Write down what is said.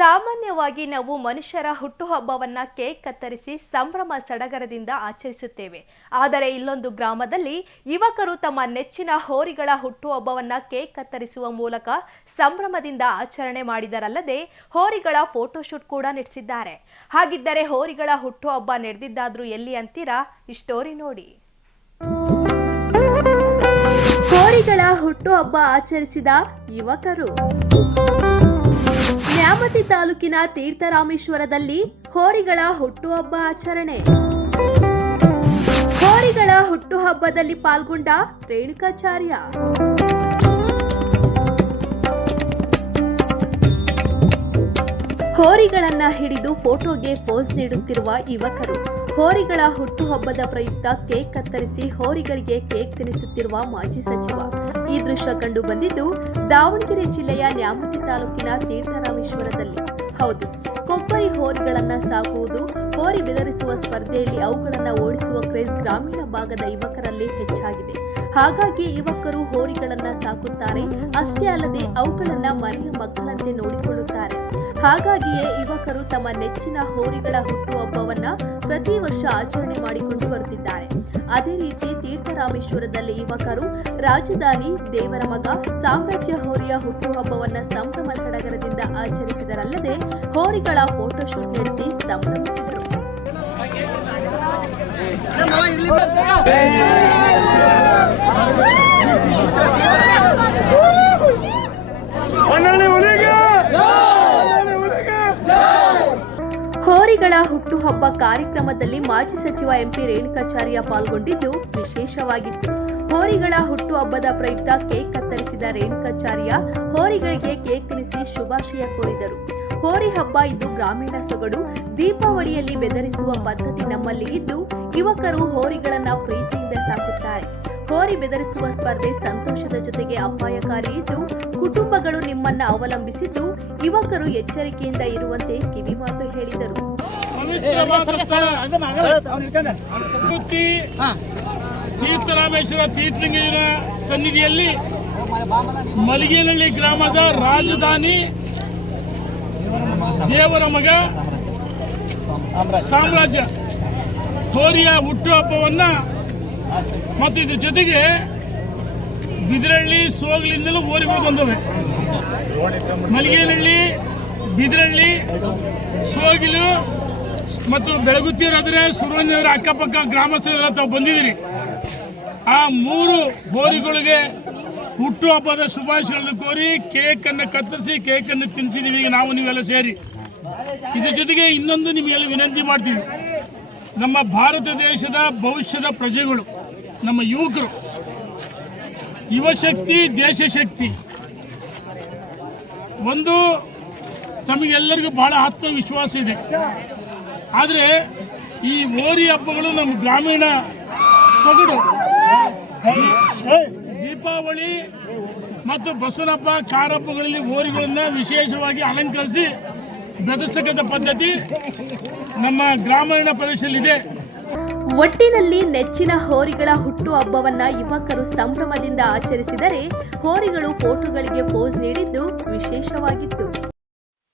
ಸಾಮಾನ್ಯವಾಗಿ ನಾವು ಮನುಷ್ಯರ ಹುಟ್ಟುಹಬ್ಬವನ್ನ ಕೇಕ್ ಕತ್ತರಿಸಿ ಸಂಭ್ರಮ ಸಡಗರದಿಂದ ಆಚರಿಸುತ್ತೇವೆ. ಆದರೆ ಇಲ್ಲೊಂದು ಗ್ರಾಮದಲ್ಲಿ ಯುವಕರು ತಮ್ಮ ನೆಚ್ಚಿನ ಹೋರಿಗಳ ಹುಟ್ಟುಹಬ್ಬವನ್ನ ಕೇಕ್ ಕತ್ತರಿಸುವ ಮೂಲಕ ಸಂಭ್ರಮದಿಂದ ಆಚರಣೆ ಮಾಡಿದರಲ್ಲದೆ ಹೋರಿಗಳ ಫೋಟೋಶೂಟ್ ಕೂಡ ನಡೆಸಿದ್ದಾರೆ. ಹಾಗಿದ್ದರೆ ಹೋರಿಗಳ ಹುಟ್ಟುಹಬ್ಬ ನಡೆದಿದ್ದಾದ್ರೂ ಎಲ್ಲಿ ಅಂತೀರಾ? ಈ ಸ್ಟೋರಿ ನೋಡಿ. ಹೋರಿಗಳ ಹುಟ್ಟುಹಬ್ಬ ಆಚರಿಸಿದ ಯುವಕರು. ನ್ಯಾಮತಿ ತಾಲೂಕಿನ ತೀರ್ಥರಾಮೇಶ್ವರದಲ್ಲಿ ಹೋರಿಗಳ ಹುಟ್ಟುಹಬ್ಬ ಆಚರಣೆ. ಹೋರಿಗಳ ಹುಟ್ಟುಹಬ್ಬದಲ್ಲಿ ಪಾಲ್ಗೊಂಡ ರೇಣುಕಾಚಾರ್ಯ. ಹೋರಿಗಳನ್ನ ಹಿಡಿದು ಫೋಟೋಗೆ ಪೋಸ್ ನೀಡುತ್ತಿರುವ ಯುವಕರು. ಹೋರಿಗಳ ಹುಟ್ಟುಹಬ್ಬದ ಪ್ರಯುಕ್ತ ಕೇಕ್ ಕತ್ತರಿಸಿ ಹೋರಿಗಳಿಗೆ ಕೇಕ್ ತಿನ್ನಿಸುತ್ತಿರುವ ಮಾಜಿ ಸಚಿವ. ಈ ದೃಶ್ಯ ಕಂಡು ಬಂದಿದ್ದು ದಾವಣಗೆರೆ ಜಿಲ್ಲೆಯ ನ್ಯಾಮತಿ ತಾಲೂಕಿನ ತೀರ್ಥರಾಮೇಶ್ವರದಲ್ಲಿ. ಹೌದು, ಕೊಬ್ಬರಿ ಹೋರಿಗಳನ್ನ ಸಾಕುವುದು, ಹೋರಿ ಬೆದರಿಸುವ ಸ್ಪರ್ಧೆಯಲ್ಲಿ ಅವುಗಳನ್ನ ಓಡಿಸುವ ಕ್ರೇಜ್ ಗ್ರಾಮೀಣ ಭಾಗದ ಯುವಕರಲ್ಲಿ ಹೆಚ್ಚಾಗಿದೆ. ಹಾಗಾಗಿ ಯುವಕರು ಹೋರಿಗಳನ್ನ ಸಾಕುತ್ತಾರೆ. ಅಷ್ಟೇ ಅಲ್ಲದೆ ಅವುಗಳನ್ನ ಮನೆಯ ಮಕ್ಕಳಂತೆ ನೋಡಿಕೊಳ್ಳುತ್ತಾರೆ. ಹಾಗಾಗಿಯೇ ಯುವಕರು ತಮ್ಮ ನೆಚ್ಚಿನ ಹೋರಿಗಳ ಹುಟ್ಟುಹಬ್ಬವನ್ನ ಪ್ರತಿ ವರ್ಷ ಆಚರಣೆ ಮಾಡಿಕೊಂಡು ಬರುತ್ತಿದ್ದಾರೆ. ಅದೇ ರೀತಿ ತೀರ್ಥರಾಮೇಶ್ವರದಲ್ಲಿ ಯುವಕರು ರಾಜಧಾನಿ, ದೇವರ ಮಗ, ಸಾಮ್ರಾಜ್ಯ ಹೋರಿಯ ಹುಟ್ಟುಹಬ್ಬವನ್ನ ಸಂಭ್ರಮ ಸಡಗರದಿಂದ ಆಚರಿಸಿದರಲ್ಲದೆ ಹೋರಿಗಳ ಫೋಟೋಶೂಟ್ ನಡೆಸಿ ಸಂಭ್ರಮಿಸಿದರು. ಹೋರಿಗಳ ಹುಟ್ಟುಹಬ್ಬ ಕಾರ್ಯಕ್ರಮದಲ್ಲಿ ಮಾಜಿ ಸಚಿವ ಎಂಪಿ ರೇಣುಕಾಚಾರ್ಯ ಪಾಲ್ಗೊಂಡಿದ್ದು ವಿಶೇಷವಾಗಿತ್ತು. ಹೋರಿಗಳ ಹುಟ್ಟುಹಬ್ಬದ ಪ್ರಯುಕ್ತ ಕೇಕ್ ಕತ್ತರಿಸಿದ ರೇಣುಕಾಚಾರ್ಯ ಹೋರಿಗಳಿಗೆ ಕೇಕ್ ತಿನ್ನಿಸಿ ಶುಭಾಶಯ ಕೋರಿದರು. ಹೋರಿ ಹಬ್ಬ ಇದು ಗ್ರಾಮೀಣ ಸೊಗಡು. ದೀಪಾವಳಿಯಲ್ಲಿ ಬೆದರಿಸುವ ಪದ್ಧತಿ ನಮ್ಮಲ್ಲಿ ಇದ್ದು ಯುವಕರು ಹೋರಿಗಳನ್ನ ಪ್ರೀತಿಯಿಂದ ಸಾಕುತ್ತಾರೆ. ಹೋರಿ ಬೆದರಿಸುವ ಸ್ಪರ್ಧೆ ಸಂತೋಷದ ಜೊತೆಗೆ ಅಪಾಯಕಾರಿ ಇದ್ದು ಕುಟುಂಬಗಳು ನಿಮ್ಮನ್ನ ಅವಲಂಬಿಸಿದ್ದು ಯುವಕರು ಎಚ್ಚರಿಕೆಯಿಂದ ಇರುವಂತೆ ಕಿವಿಮಾತು ಹೇಳಿದರು. ತೀರ್ಥರಾಮೇಶ್ವರ ತೀರ್ಥಲಿಂಗನ ಸನ್ನಿಧಿಯಲ್ಲಿ ಮಲಗೇನಹಳ್ಳಿ ಗ್ರಾಮದ ರಾಜಧಾನಿ, ದೇವರ ಮಗ, ಸಾಮ್ರಾಜ್ಯ ಹೋರಿಯ ಹುಟ್ಟುಹಬ್ಬವನ್ನ ಮತ್ತು ಇದ್ರ ಜೊತೆಗೆ ಬಿದರಹಳ್ಳಿ, ಸೋಗಲಿಂದಲೂ ಹೋರಿಗಳು ಬಂದವೆ. ಮಲಗೇನಹಳ್ಳಿ, ಬಿದರಹಳ್ಳಿ, ಸೋಗಿಲು ಮತ್ತು ಬೆಳಗುತ್ತಿರಾದ್ರೆ ಸುರವಂಜನವರ ಅಕ್ಕಪಕ್ಕ ಗ್ರಾಮಸ್ಥರೆಲ್ಲ ತಾವು ಬಂದಿದ್ದೀರಿ. ಆ ಮೂರು ಹೋರಿಗಳಿಗೆ ಹುಟ್ಟುಹಬ್ಬದ ಶುಭಾಶಯಗಳನ್ನು ಕೋರಿ ಕೇಕನ್ನು ಕತ್ತರಿಸಿ ಕೇಕನ್ನು ತಿನ್ನಿಸಿದ್ದೀವಿ ಈಗ ನಾವು ನೀವೆಲ್ಲ ಸೇರಿ. ಇದ್ರ ಜೊತೆಗೆ ಇನ್ನೊಂದು ನಿಮಗೆಲ್ಲ ವಿನಂತಿ ಮಾಡ್ತೀವಿ. ನಮ್ಮ ಭಾರತ ದೇಶದ ಭವಿಷ್ಯದ ಪ್ರಜೆಗಳು, ನಮ್ಮ ಯುವಕರು, ಯುವಶಕ್ತಿ ದೇಶಶಕ್ತಿ. ಒಂದು ತಮಗೆಲ್ಲರಿಗೂ ಬಹಳ ಆತ್ಮವಿಶ್ವಾಸ ಇದೆ. ಆದರೆ ಈ ಹೋರಿ ಹಬ್ಬಗಳು ನಮ್ಮ ಗ್ರಾಮೀಣ ಸೊಗಡು. ದೀಪಾವಳಿ ಮತ್ತು ಬಸವನ ಹಬ್ಬ, ಕಾರ ಹಬ್ಬಗಳಲ್ಲಿ ಹೋರಿಗಳನ್ನು ವಿಶೇಷವಾಗಿ ಅಲಂಕರಿಸಿ ಬೆದರಿಸ್ತಕ್ಕಂಥ ಪದ್ಧತಿ ನಮ್ಮ ಗ್ರಾಮೀಣ ಪ್ರದೇಶದಲ್ಲಿದೆ. ಒಟ್ಟಿನಲ್ಲಿ ನೆಚ್ಚಿನ ಹೋರಿಗಳ ಹುಟ್ಟು ಹಬ್ಬವನ್ನ ಯುವಕರು ಸಂಭ್ರಮದಿಂದ ಆಚರಿಸಿದರೆ ಹೋರಿಗಳು ಫೋಟೋಗಳಿಗೆ ಪೋಸ್ ನೀಡಿದ್ದು ವಿಶೇಷವಾಗಿತ್ತು.